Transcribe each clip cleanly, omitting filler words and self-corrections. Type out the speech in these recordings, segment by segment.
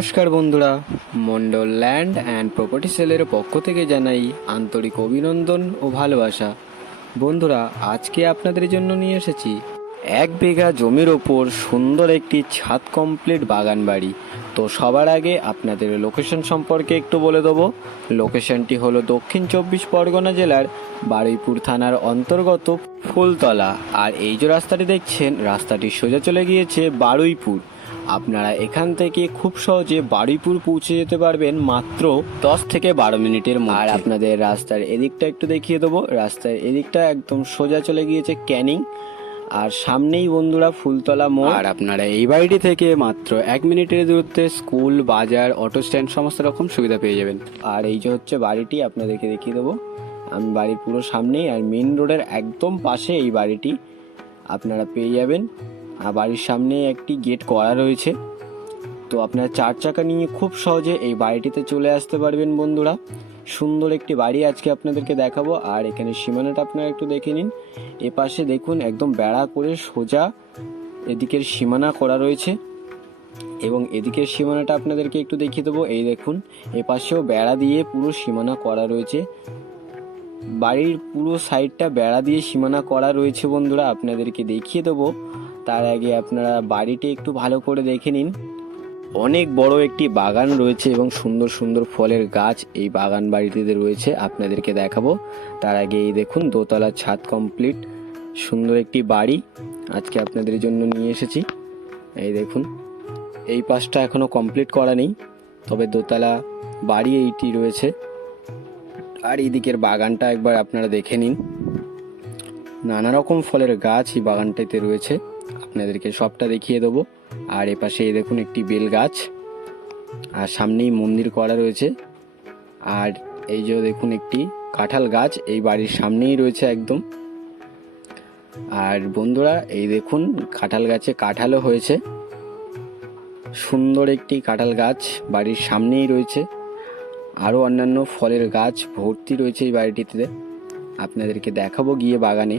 নমস্কার বন্ধুরা, Mondal land and property সেলের পক্ষ থেকে জানাই আন্তরিক অভিনন্দন ও ভালোবাসা। বন্ধুরা, আজকে আপনাদের জন্য নিয়ে এসেছি 1 বিঘা জমির ওপর সুন্দর একটি ছাদ কমপ্লিট বাগান বাড়ি। তো সবার আগে আপনাদের লোকেশন সম্পর্কে একটু বলে দেবো। লোকেশনটি হলো দক্ষিণ 24 পরগনা জেলার বারুইপুর থানার অন্তর্গত ফুলতলা। আর এই যে রাস্তাটি দেখছেন, রাস্তাটি সোজা চলে গিয়েছে বারুইপুর। আপনারা এখান থেকে খুব সহজে বারুইপুর পৌঁছে যেতে পারবেন মাত্র 10 থেকে 12 মিনিটের মধ্যে। আর আপনাদের রাস্তার এদিকটা একটু দেখিয়ে দেবো। রাস্তার এদিকটা একদম সোজা চলে গিয়েছে ক্যানিং, আর সামনেই বন্ধুরা ফুলতলা মোড়। আর আপনারা এই বাড়িটি থেকে মাত্র 1 মিনিটের দূরত্বে স্কুল, বাজার, অটো স্ট্যান্ড সমস্ত রকম সুবিধা পেয়ে যাবেন। আর এই যে হচ্ছে বাড়িটি, আপনাদেরকে দেখিয়ে দেবো। আমি বাড়ির পুরো সামনেই আর মেন রোডের একদম পাশে এই বাড়িটি আপনারা পেয়ে যাবেন। আর বাড়ির সামনে একটি গেট করা রয়েছে। তো আপনারা 4 চাকা নিয়ে খুব সহজে এই বাড়িটিতে চলে আসতে পারবেন বন্ধুরা। সুন্দর একটি বাড়ি আজকে আপনাদেরকে দেখাবো। আর এখানে সীমানাটা আপনারা একটু দেখে নিন। এ পাশে দেখুন একদম বেড়া করে সোজা এদিকের সীমানা করা রয়েছে, এবং এদিকের সীমানাটা আপনাদেরকে একটু দেখিয়ে দেবো। এই দেখুন, এ পাশেও বেড়া দিয়ে পুরো সীমানা করা রয়েছে। বাড়ির পুরো সাইডটা বেড়া দিয়ে সীমানা করা রয়েছে বন্ধুরা, আপনাদেরকে দেখিয়ে দেবো। তার আগে আপনারা বাড়িটি একটু ভালো করে দেখে নিন। অনেক বড় একটি বাগান রয়েছে এবং সুন্দর সুন্দর ফলের গাছ এই বাগান বাড়িটিতে রয়েছে, আপনাদেরকে দেখাবো। তার আগে এই দেখুন দোতলা ছাদ কমপ্লিট সুন্দর একটি বাড়ি আজকে আপনাদের জন্য নিয়ে এসেছি। এই দেখুন, এই পাশটা এখনো কমপ্লিট করা নেই, তবে দোতলা বাড়ি এইটি রয়েছে। আর এই দিকের বাগানটা একবার আপনারা দেখে নিন। নানা রকম ফলের গাছ এই বাগানটাতে রয়েছে, আপনাদেরকে সবটা দেখিয়ে দেবো। আর এপাশে এই দেখুন একটি বেল গাছ, আর সামনেই মন্দির করা রয়েছে। আর এই যে দেখুন একটি কাঁঠাল গাছ এই বাড়ির সামনেই রয়েছে একদম। আর বন্ধুরা এই দেখুন কাঁঠাল গাছে কাঁঠালও হয়েছে। সুন্দর একটি কাঁঠাল গাছ বাড়ির সামনেই রয়েছে। আরও অন্যান্য ফলের গাছ ভর্তি রয়েছে এই বাড়িটিতে, আপনাদেরকে দেখাবো গিয়ে বাগানে।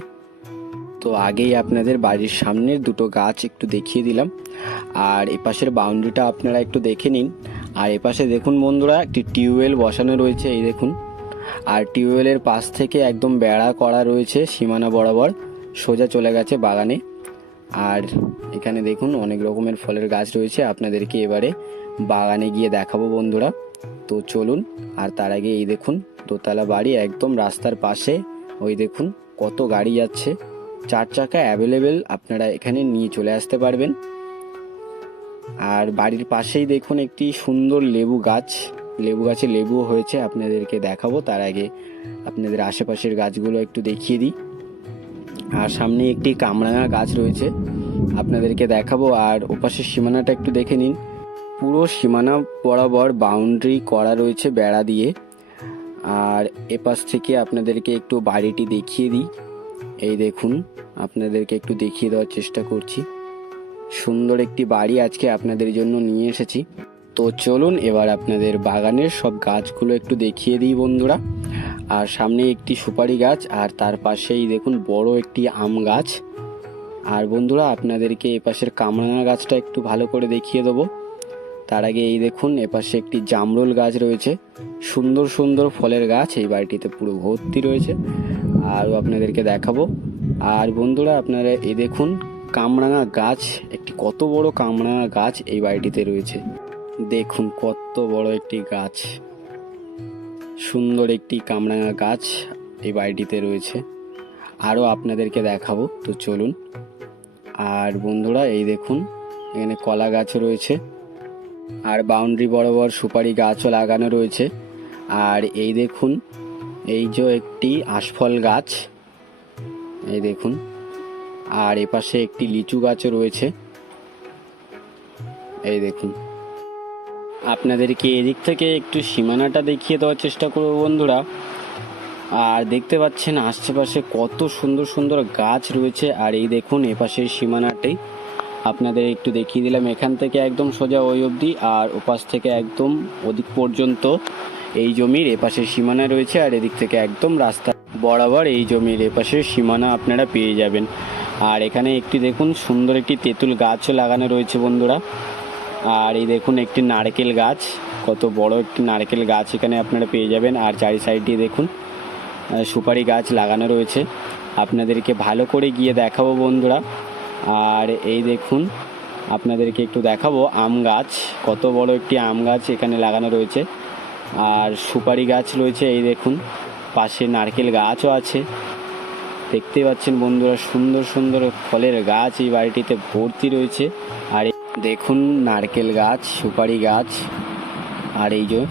তো আগেই আপনাদের বাড়ির সামনের দুটো গাছ একটু দেখিয়ে দিলাম। আর এপাশের বাউন্ডারিটা আপনারা একটু দেখে নিন। আর এপাশে দেখুন বন্ধুরা একটি টিউবওয়েল বসানো রয়েছে, এই দেখুন। আর টিউবওয়েলের পাশ থেকে একদম বেড়া করা রয়েছে সীমানা বরাবর, সোজা চলে গেছে বাগানে। আর এখানে দেখুন অনেক রকমের ফলের গাছ রয়েছে, আপনাদেরকে এবারে বাগানে গিয়ে দেখাবো বন্ধুরা। তো চলুন। আর তার আগে এই দেখুন দোতলা বাড়ি একদম রাস্তার পাশে। ওই দেখুন কত গাড়ি যাচ্ছে, 4 চাকা অ্যাভেলেবেল, আপনারা এখানে নিয়ে চলে আসতে পারবেন। আর বাড়ির পাশেই দেখুন একটি সুন্দর লেবু গাছ, লেবু গাছে লেবুও হয়েছে, আপনাদেরকে দেখাবো। তার আগে আপনাদের আশেপাশের গাছগুলো একটু দেখিয়ে দিই। আর সামনে একটি কামরাঙা গাছ রয়েছে, আপনাদেরকে দেখাবো। আর ওপাশের সীমানাটা একটু দেখে নিন। পুরো সীমানা বরাবর বাউন্ডারি করা রয়েছে বেড়া দিয়ে। আর এপাশ থেকে আপনাদেরকে একটু বাড়িটি দেখিয়ে দিই। এই দেখুন, আপনাদেরকে একটু দেখিয়ে দেওয়ার চেষ্টা করছি। সুন্দর একটি বাড়ি আজকে আপনাদের জন্য নিয়ে এসেছি। তো চলুন এবার আপনাদের বাগানের সব গাছগুলো একটু দেখিয়ে দিই বন্ধুরা। আর সামনে একটি সুপারি গাছ, আর তার পাশেই দেখুন বড় একটি আম গাছ। আর বন্ধুরা আপনাদেরকে এপাশের কামরাঙা গাছটা একটু ভালো করে দেখিয়ে দেবো। তার আগে এই দেখুন এপাশে একটি জামরুল গাছ রয়েছে, সুন্দর সুন্দর ফলের গাছ এই বাড়িটিতে পুরো ভর্তি রয়েছে, আরও আপনাদেরকে দেখাবো। আর বন্ধুরা আপনারা এই দেখুন কামরাঙা গাছ, একটি কত বড় কামরাঙা গাছ এই বাড়িটিতে রয়েছে। দেখুন কত বড় একটি গাছ, সুন্দর একটি কামরাঙা গাছ এই বাড়িটিতে রয়েছে, আরও আপনাদেরকে দেখাবো। তো চলুন। আর বন্ধুরা এই দেখুন এখানে কলা গাছও রয়েছে, আর বাউন্ডারি বরাবর সুপারি গাছও লাগানো রয়েছে। আর এই দেখুন এই যে একটি আশফল গাছ, এই দেখুন। আর এপাশে একটি লিচু গাছও রয়েছে, এই দেখুন। আপনাদেরকে এদিক থেকে একটু সীমানাটা দেখিয়ে দেওয়ার চেষ্টা করব বন্ধুরা। আর দেখতে পাচ্ছেন আশেপাশে কত সুন্দর সুন্দর গাছ রয়েছে। আর এই দেখুন এপাশের সীমানাটাই আপনাদের একটু দেখিয়ে দিলাম। এখান থেকে একদম সোজা ওই অবধি, আর ওপাশ থেকে একদম ওদিক পর্যন্ত এই জমির এপাশের সীমানা রয়েছে। আর এদিক থেকে একদম রাস্তা বরাবর এই জমির এপাশের সীমানা আপনারা পেয়ে যাবেন। আর এখানে একটি দেখুন সুন্দর একটি তেঁতুল গাছও লাগানো রয়েছে বন্ধুরা। আর এই দেখুন একটি নারকেল গাছ, কত বড় একটি নারকেল গাছ এখানে আপনারা পেয়ে যাবেন। আর চারি সাইড দিয়ে দেখুন সুপারি গাছ লাগানো রয়েছে, আপনাদেরকে ভালো করে গিয়ে দেখাবো বন্ধুরা। আর এই দেখুন আপনাদেরকে একটু দেখাবো আম গাছ, কত বড় একটি আম গাছ এখানে লাগানো রয়েছে। আর সুপারি গাছ রয়েছে, এই দেখুন পাশে নারকেল গাছও আছে। দেখতেই পাচ্ছেন বন্ধুরা সুন্দর সুন্দর ফলের গাছ এই বাড়িটিতে ভর্তি রয়েছে। আর দেখুন নারকেল গাছ, সুপারি গাছ, আর এই যে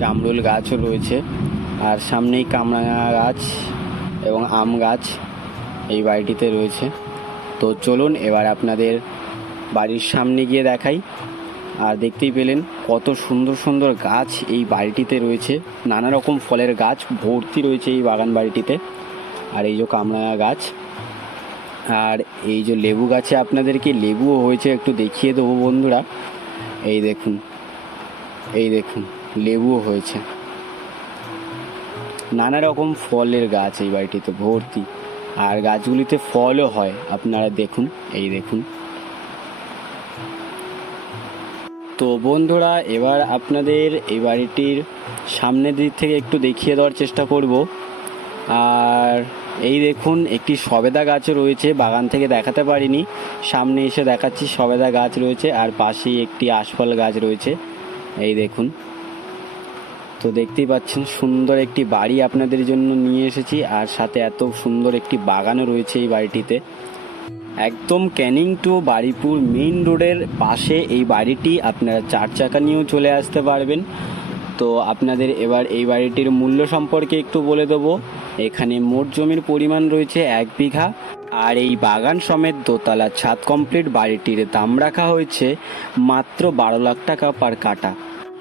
জামরুল গাছও রয়েছে। আর সামনেই কামরাঙা গাছ এবং আম গাছ এই বাড়িটিতে রয়েছে। তো চলুন এবার আপনাদের বাড়ির সামনে গিয়ে দেখাই। আর দেখতেই পেলেন কত সুন্দর সুন্দর গাছ এই বাড়িটিতে রয়েছে, নানা রকম ফলের গাছ ভর্তি রয়েছে এই বাগান বাড়িটিতে। আর এই যে কামরাঙা গাছ, আর এই যে লেবু গাছে আপনাদেরকে লেবুও হয়েছে, একটু দেখিয়ে দেবো বন্ধুরা। এই দেখুন, এই দেখুন লেবুও হয়েছে, নানা রকম ফলের গাছ এই বাড়িটিতে ভর্তি। আর গাছগুলিতে ফলও হয়, আপনারা দেখুন, এই দেখুন। তো বন্ধুরা এবার আপনাদের এই বাড়িটির সামনের দিক থেকে একটু দেখিয়ে দেওয়ার চেষ্টা করব। আর এই দেখুন একটি সবেদা গাছও রয়েছে, বাগান থেকে দেখাতে পারিনি, সামনে এসে দেখাচ্ছি। সবেদা গাছ রয়েছে আর পাশেই একটি আশফল গাছ রয়েছে, এই দেখুন। তো দেখতেই পাচ্ছেন সুন্দর একটি বাড়ি আপনাদের জন্য নিয়ে এসেছি, আর সাথে এত সুন্দর একটি বাগানও রয়েছে এই বাড়িটিতে। একদম ক্যানিং টু বারুইপুর মেইন রোডের পাশে এই বাড়িটি, আপনারা 4 চাকা নিয়েও চলে আসতে পারবেন। তো আপনাদের এবার এই বাড়িটির মূল্য সম্পর্কে একটু বলে দেবো। এখানে মোট জমির পরিমাণ রয়েছে 1 বিঘা, আর এই বাগান সমেত দোতলা ছাদ কমপ্লিট বাড়িটির দাম রাখা হয়েছে মাত্র 12 লাখ টাকা পার কাঠা।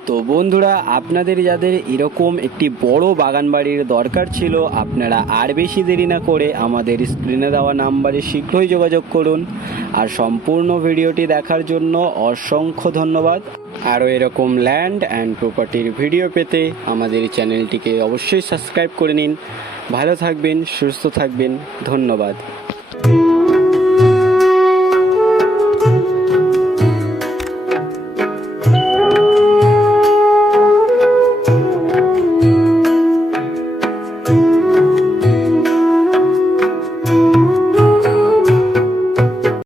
তো বন্ধুরা আপনাদের যাদের এরকম একটি বড় বাগান বাড়ির দরকার ছিল, আপনারা আর বেশি দেরি না করে আমাদের স্ক্রিনে দেওয়া নাম্বারে শীঘ্রই যোগাযোগ করুন। আর সম্পূর্ণ ভিডিওটি দেখার জন্য অসংখ্য ধন্যবাদ। আরও এরকম ল্যান্ড অ্যান্ড প্রপার্টির ভিডিও পেতে আমাদের চ্যানেলটিকে অবশ্যই সাবস্ক্রাইব করে নিন। ভালো থাকবেন, সুস্থ থাকবেন, ধন্যবাদ।